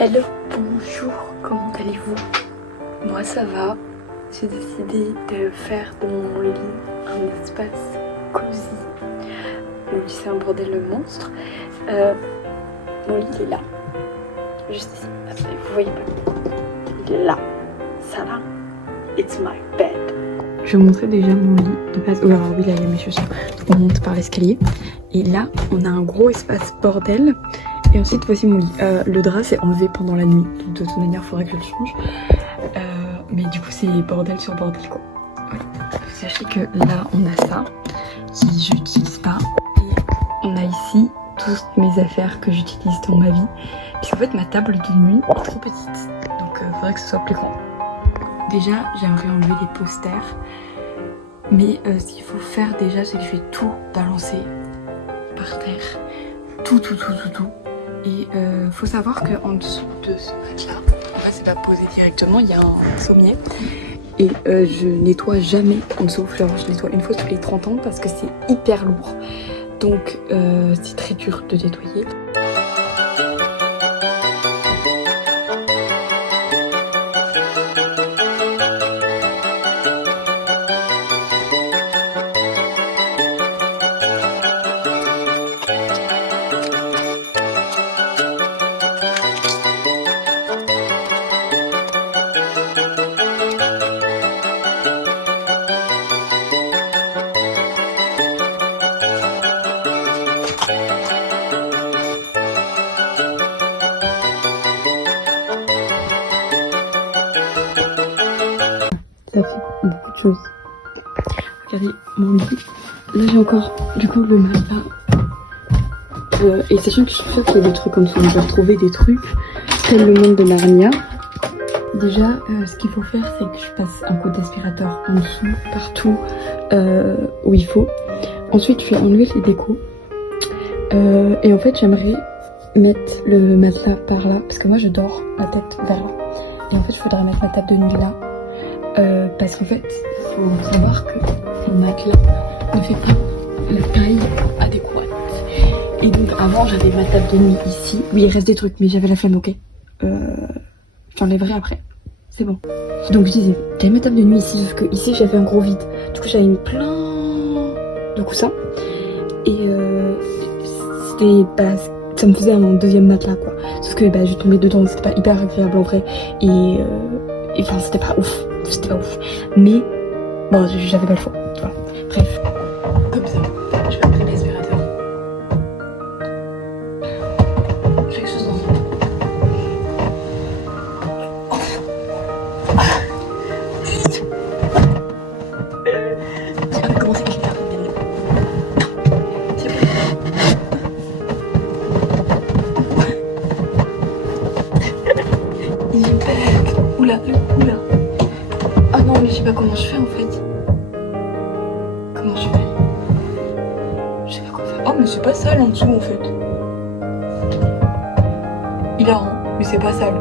Hello, bonjour, comment allez-vous? Moi ça va, j'ai décidé de faire de mon lit un espace cosy. Mon lit c'est un bordel monstre. Mon lit il est là, juste ici, vous voyez pas. Il est là, ça là, it's my bed. Je vais vous montrer déjà mon lit de base. Oh alors oui là il y a mes chaussures, on monte par l'escalier. Et là on a un gros espace bordel. Et ensuite voici mon lit. Le drap s'est enlevé pendant la nuit, donc de toute manière il faudrait que je le change. Mais du coup c'est bordel sur bordel quoi. Voilà. Sachez que là on a ça qui j'utilise pas. Et on a ici toutes mes affaires que j'utilise dans ma vie. Puisqu'en fait ma table de nuit est trop petite, donc il faudrait que ce soit plus grand. Déjà j'aimerais enlever les posters. Mais ce qu'il faut faire déjà c'est que je vais tout balancer par terre. Tout. Et faut savoir qu'en dessous de ce matelas, en fait c'est pas posé directement, il y a un sommier. Et je nettoie jamais en dessous, genre je nettoie une fois tous les 30 ans parce que c'est hyper lourd. Donc c'est très dur de nettoyer. Ça fait beaucoup de choses. Regardez mon lit. Là j'ai encore du coup le matelas. Et sachant que je suis sûre qu'il y a des trucs comme ça, on peut retrouver des trucs tel le monde de Narnia. Déjà ce qu'il faut faire c'est que je passe un coup d'aspirateur en dessous, partout où il faut. Ensuite je vais enlever les décos. Et en fait j'aimerais mettre le matelas par là, parce que moi je dors la tête vers là. Et en fait je voudrais mettre ma table de nuit là. Parce qu'en fait, il faut savoir que mon matelas ne fait pas la taille adéquate. Et donc avant j'avais ma table de nuit ici. Oui il reste des trucs mais j'avais la flemme, ok. J'enlèverai après. C'est bon. Donc je disais, j'avais ma table de nuit ici, sauf que ici j'avais un gros vide. Du coup j'avais mis plein de coussins. Et ça me faisait un deuxième matelas quoi. Sauf que je tombais dedans, c'était pas hyper agréable en vrai. Et enfin c'était pas ouf. C'était pas ouf. Mais bon, j'avais pas le choix. Voilà. Bref. Comme ça, je vais appeler l'aspirateur. J'ai quelque chose dans le dos. J'ai commencé quelque part de bien. C'est bon. Il est back. Oula. Ah non mais je sais pas comment je fais en fait. Comment je fais? Je sais pas quoi faire. Oh mais c'est pas sale en dessous en fait. Hilarant, mais c'est pas sale.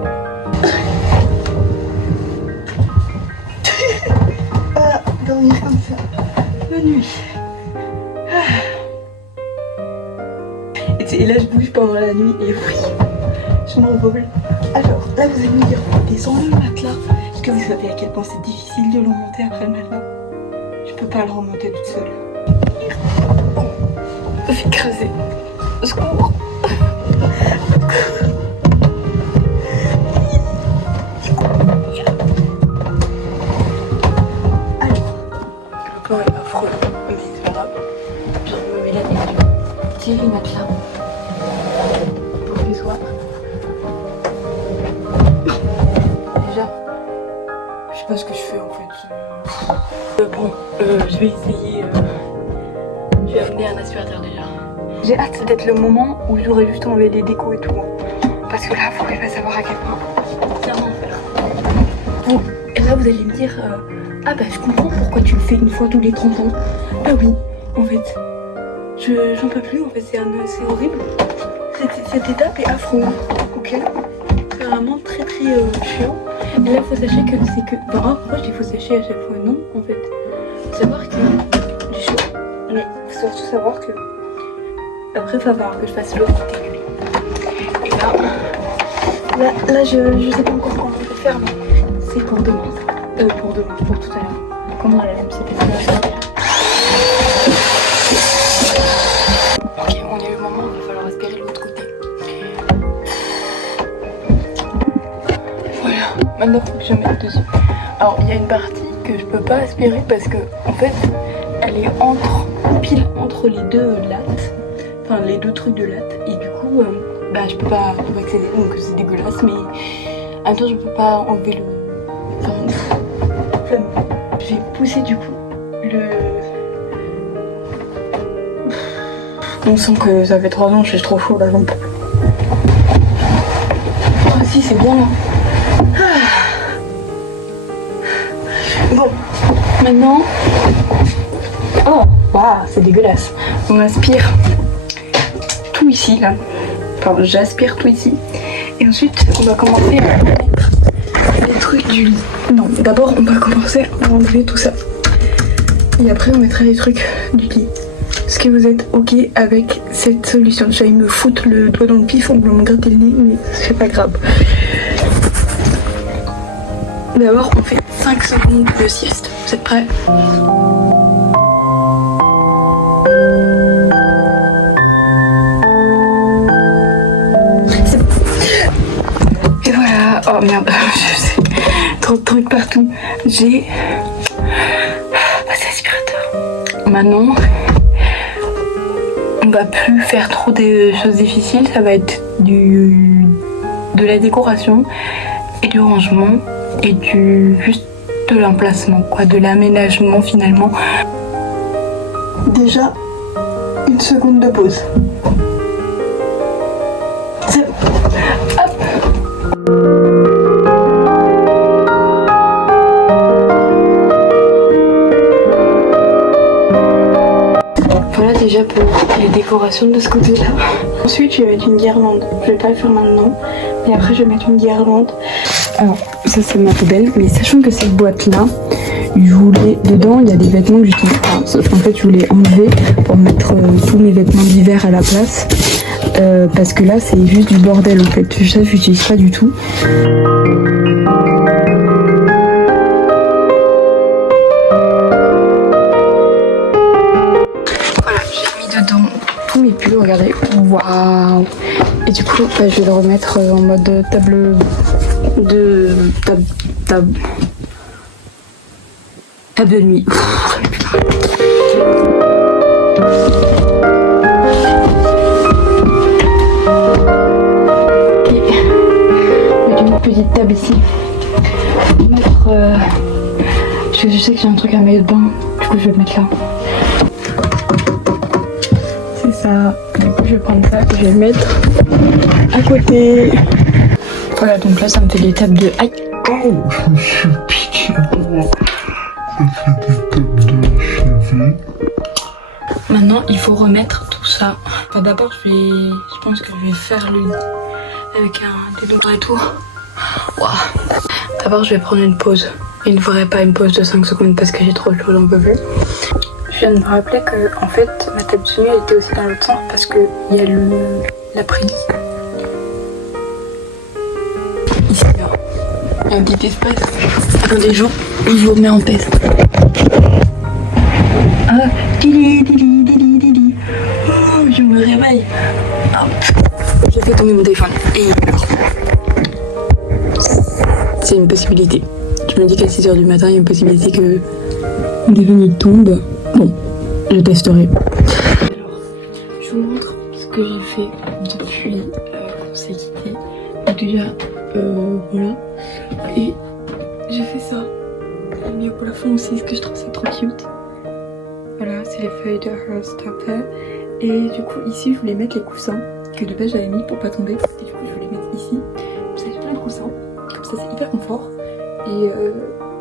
Dormir comme ça la nuit. Et là je bouge pendant la nuit et oui, je m'envole. Alors là vous allez me dire, descends le matelas. Est-ce que vous savez à quel point c'est difficile de le remonter après le matelas? Je peux pas le remonter toute seule. Je me fais écraser. Au secours. Alors, le plan est affreux, mais c'est pas grave. Je me mets la tête. Tirer le matelas. Pour les soirs. Déjà, je sais pas ce que je fais en fait. Bon, je vais essayer. Je vais amener un aspirateur déjà. J'ai hâte d'être le moment où j'aurai juste enlevé les décos et tout. Parce que là, faut que je fasse savoir à quel point c'est un enfer. Bon, et là vous allez me dire ah bah je comprends pourquoi tu le fais une fois tous les 30 ans. Bah oui, en fait. J'en peux plus, en fait, c'est horrible. Cette étape est affreuse, ok? C'est vraiment très chiant. Et là, faut sachez que c'est que... Enfin, pourquoi je dis faut sachez à chaque fois? Non, en fait. Faut savoir que... Du chaud. Mais faut surtout savoir que... Après, il va falloir que je fasse l'autre. Et là... Là je sais pas encore comment je vais faire, mais c'est pour demain. Pour tout à l'heure. Comment elle aime cette expérience. Ok, on est au moment où il va falloir respirer de l'autre côté. Voilà, maintenant il faut que je mette dessus. Alors il y a une partie que je peux pas aspirer parce que en fait elle est pile entre les deux lattes, enfin les deux trucs de latte, et du coup je peux pas accéder, donc c'est dégueulasse, mais en même temps je peux pas enlever le... Enfin, je vais pousser du coup le... On sent que ça fait 3 ans, je suis trop chaud là, j'en peux plus. Ah si, c'est bien là. Bon, maintenant... Oh, waouh, c'est dégueulasse. On aspire tout ici là. Enfin, j'aspire tout ici. Et ensuite, on va commencer à mettre les trucs du lit. Non, d'abord, on va commencer à enlever tout ça. Et après, on mettra les trucs du lit. Est-ce que vous êtes ok avec cette solution? J'allais me foutre le doigt dans le pif en voulant me gratter le nez, mais c'est pas grave. D'abord, on fait 5 secondes de sieste. Vous êtes prêts? Et voilà. Oh merde, trop de trucs partout. J'ai passé l'aspirateur. Maintenant, on va plus faire trop de choses difficiles. Ça va être de la décoration et du rangement et juste de l'emplacement, quoi, de l'aménagement finalement. Déjà, une seconde de pause. Voilà déjà pour les décorations de ce côté-là. Ensuite, je vais mettre une guirlande. Je vais pas le faire maintenant, mais après je vais mettre une guirlande. Alors, ça c'est ma poubelle, mais sachant que cette boîte-là, je voulais, dedans il y a des vêtements que j'utilise pas. Sauf qu'en fait, je voulais enlever pour mettre tous mes vêtements d'hiver à la place. Parce que là, c'est juste du bordel en fait. Ça, j'utilise pas du tout. Voilà, j'ai mis dedans tous mes pulls, regardez. Waouh! Et du coup, je vais le remettre en mode table de nuit. Une petite table ici. Mettre, je sais que j'ai un truc à mettre dedans, du coup je vais le mettre là. C'est ça. Du coup je vais prendre ça et je vais le mettre à côté. Voilà, donc là ça me fait des tables de... Aïe. Oh, je me suis piqué. Ça fait des tables de cheveux. Maintenant il faut remettre tout ça. Enfin, d'abord je pense que je vais faire le lit avec un dénouement et tout. Wow. D'abord je vais prendre une pause. Pas une pause de 5 secondes parce que j'ai trop chaud, j'en peux plus. Je viens de me rappeler que en fait ma table de nuit était aussi dans l'autre sens parce que il y a la prise. Ici là. Il y a un petit espace. Attendez, je vous remets en pèse. Ah, dili. Oh, je me réveille. J'ai fait tomber mon téléphone et il meurt. C'est une possibilité. Je me dis qu'à 6h du matin, il y a une possibilité que mon téléphone il tombe. Bon, je testerai. Alors, je vous montre ce que j'ai fait depuis qu'on s'est quitté. Déjà, voilà. Et j'ai fait ça. J'ai mis au plafond aussi, ce que je trouve c'est trop cute. Voilà, c'est les feuilles de Heartstopper. Et du coup, ici, je voulais mettre les coussins que de base j'avais mis pour pas tomber. Et du coup, je voulais mettre ici. Ça fait plein de coussins. Comme ça, c'est hyper confort. Et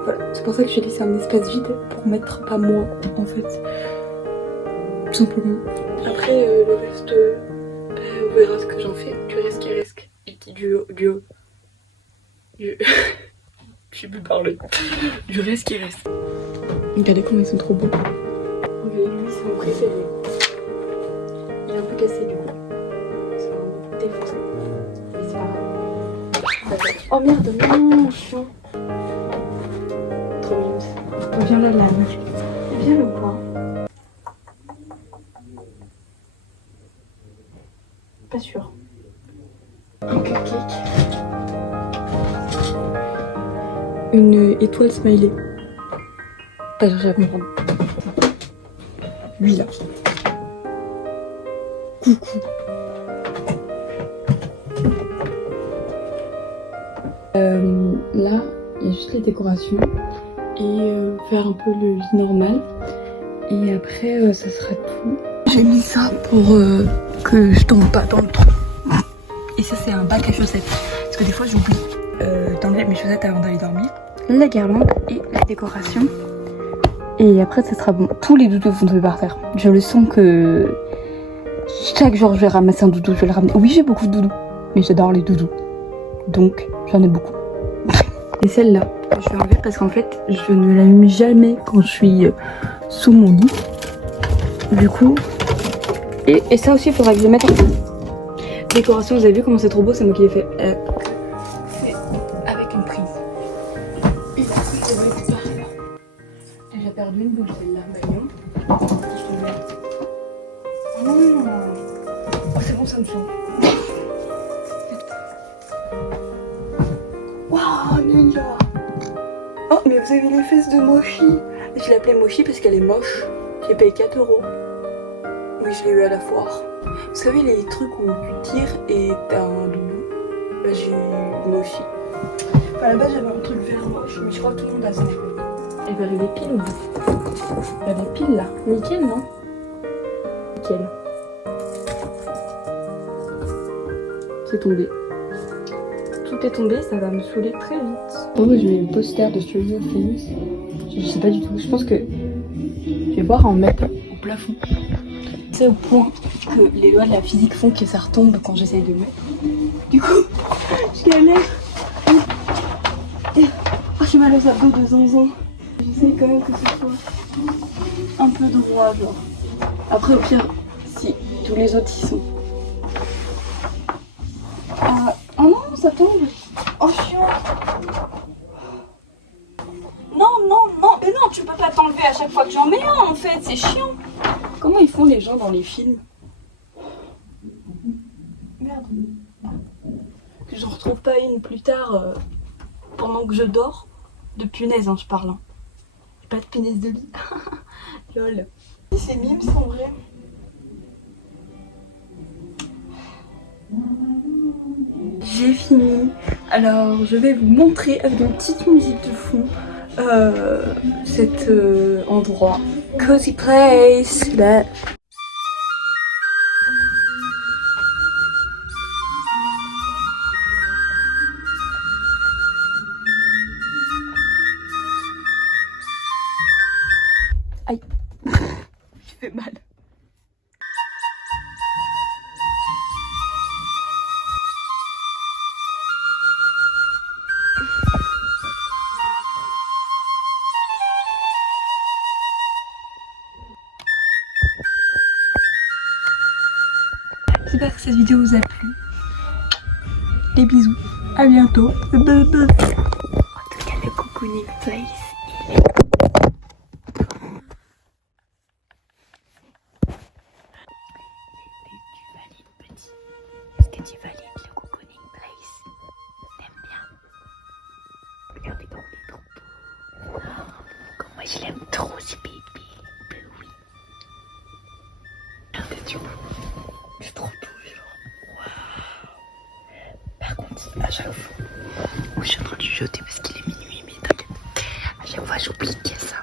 voilà, c'est pour ça que j'ai laissé un espace vide pour mettre pas moi, en fait. Tout simplement. Après, le reste, on verra ce que j'en fais. Du reste qui reste. Et je sais plus parler. Du reste qui reste. Regardez comment ils sont trop beaux. Regardez, lui, c'est mon préféré. Il est un peu cassé du coup. C'est vraiment défoncé. Mais c'est pas grave. Oh merde, non, chiant. Trop mignon. Viens la lame. Viens le pas. Pas sûr. Un cupcake. Une étoile smiley. Pas cherché à comprendre. Lui là. Coucou. Là, il y a juste les décorations et faire un peu le lit normal. Et après, ça sera tout. J'ai mis ça pour que je tombe pas dans le trou. Et ça, c'est un bac à chaussettes. Parce que des fois, j'oublie d'enlever mes chaussettes avant d'aller dormir. La guirlande et la décoration. Et après, ça sera bon. Tous les doudous vont tomber par terre. Je le sens que chaque jour, je vais ramasser un doudou, je vais le ramener. Oui, j'ai beaucoup de doudous, mais j'adore les doudous. Donc, j'en ai beaucoup. Et celle-là, que je vais enlever parce qu'en fait, je ne la mets jamais quand je suis sous mon lit. Du coup, et ça aussi, il faudra que je mette en décoration. Vous avez vu comment c'est trop beau, c'est moi qui l'ai fait. C'est avec une prise. Et j'ai perdu une boule, celle-là, voyons. Oh, c'est bon, ça me saoule. Waouh, ninja. Oh, mais vous avez les fesses de Mochi. Je l'appelais Mochi parce qu'elle est moche. J'ai payé 4 €. Oui, je l'ai eu à la foire. Vous savez, les trucs où tu tires et t'as un doudou. Bah, j'ai eu Mochi. Enfin, à la base, j'avais un truc vert moche, mais je crois que tout le monde a ça. Elle va arriver pile ou pas? Il y a des piles là. Nickel, non? Nickel. C'est tombé. Tout est tombé, ça va me saouler très vite. Oh, je mets le poster de Stranger Things. Je sais pas du tout. Je pense que je vais voir en mettre au plafond. C'est au point que les lois de la physique font que ça retombe quand j'essaye de le mettre. Du coup, je galère. Oh, j'ai mal aux abdos de zinzin. J'essaye quand même que ce soit un peu droit, genre. Après, au pire, si tous les autres y sont. Oh non, ça tombe. Oh, chiant. Non, mais non, tu peux pas t'enlever à chaque fois que j'en mets un, en fait, c'est chiant. Comment ils font les gens dans les films? Merde. Que j'en retrouve pas une plus tard pendant que je dors. De punaise, hein, je parle. Hein. Pas de punaise de lit. Lol. Ces mimes sont vrais. J'ai fini. Alors, je vais vous montrer avec une petite musique de fond cet endroit. Cozy place. Là. Aïe. Il fait mal. J'espère que cette vidéo vous a plu. Des bisous. À bientôt. En tout cas, le cocooning place. Est-ce que tu valides le cocooning place? T'aimes bien? Regardez comme il est trop beau. Comme moi je l'aime trop ce bébé. Oui. Regardez du coup. C'est trop doux, genre. Waouh. Par contre, à chaque fois où je suis en train de chuchoter parce qu'il est minuit, mais t'inquiète. À chaque fois j'oublie qu'il y a ça.